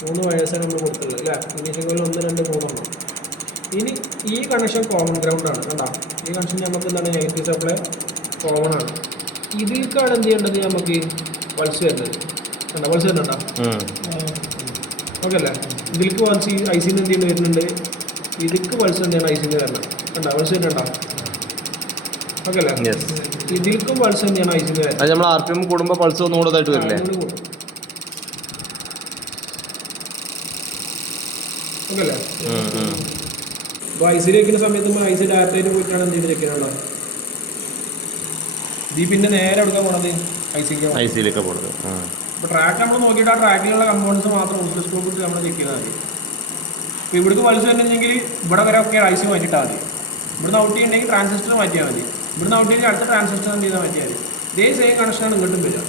3 വയേഴ്സാണ് നമ്മൾ കൊടുത്തുള്ളത് അല്ലേ. Initial coil 1 2 3 ഇനി ഈ കണക്ഷൻ കോമൺ ഗ്രൗണ്ടാണ് കണ്ടോ. ഈ കണക്ഷൻ നമുക്ക് എന്താണ് നെഗറ്റീവ് സപ്ലൈ കോമൺ ആണ്. ഇതിലേക്കാണ് എന്ത് ചെയ്യേണ്ടത് നമുക്ക് പൾസ് വരുന്നത് കണ്ടോ. പൾസ് വരുന്നുണ്ടോ? ഓക്കെ അല്ലേ. ഇതിലേക്ക് പൾസ് ഐ സിന്ന് എന്ത് ചെയ്യുന്നത് വരുന്നുണ്ട്. ഇതിലേക്ക് പൾസ് എന്താണ് ഐ സിന്ന് വരണം കണ്ടോ. പൾസ് വരുന്നുണ്ടോ? ഓക്കെ അല്ലേ. ഇതിലേക്കും പൾസ് എന്താണ് ഐ സിന്ന് വരുന്നത്. നമ്മൾ ആർ പി എം കൂടുമ്പോൾ പൾസ് ഒന്നും കൂടുതലായിട്ട് വരില്ലേ. ഓക്കെ അല്ലേ. അപ്പോൾ ഐ സിയിൽ വയ്ക്കുന്ന സമയത്ത് ഐ സി ഡയറക്റ്റായിട്ട് പോയിട്ടാണ് എന്ത് ചെയ്ത് വെക്കാനുള്ളത്. ഇത് പിന്നെ നേരെ എടുക്കാൻ പോണത് ഐ സിയിലേക്ക് പോകുന്നത്. അപ്പോൾ ട്രാക്ക് നമ്മൾ നോക്കിയിട്ട് ആ ട്രാക്കിലുള്ള കമ്പോണൻസ് മാത്രം ഓസിലോസ്കോപ്പ് ഇട്ട് നമ്മൾ ചെക്ക് ചെയ്താൽ മതി. ഇപ്പോൾ ഇവിടേക്ക് പൾസ് വരുന്നുണ്ടെങ്കിൽ ഇവിടെ വരെ ഒക്കെ ഐ സി മാറ്റിയിട്ടാൽ മതി. ഇവിടുന്ന് ഔട്ട് ചെയ്യുന്നുണ്ടെങ്കിൽ ട്രാൻസിസ്റ്റർ മാറ്റിയാൽ മതി. ഇവിടുന്ന് ഔട്ട് ചെയ്തെങ്കിൽ അടുത്ത ട്രാൻസിസ്റ്റർ എന്ത് ചെയ്താൽ മാറ്റിയാൽ മതി. ഇതേ സെയിം കണക്ഷനാണ് ഇങ്ങോട്ടും വരിക.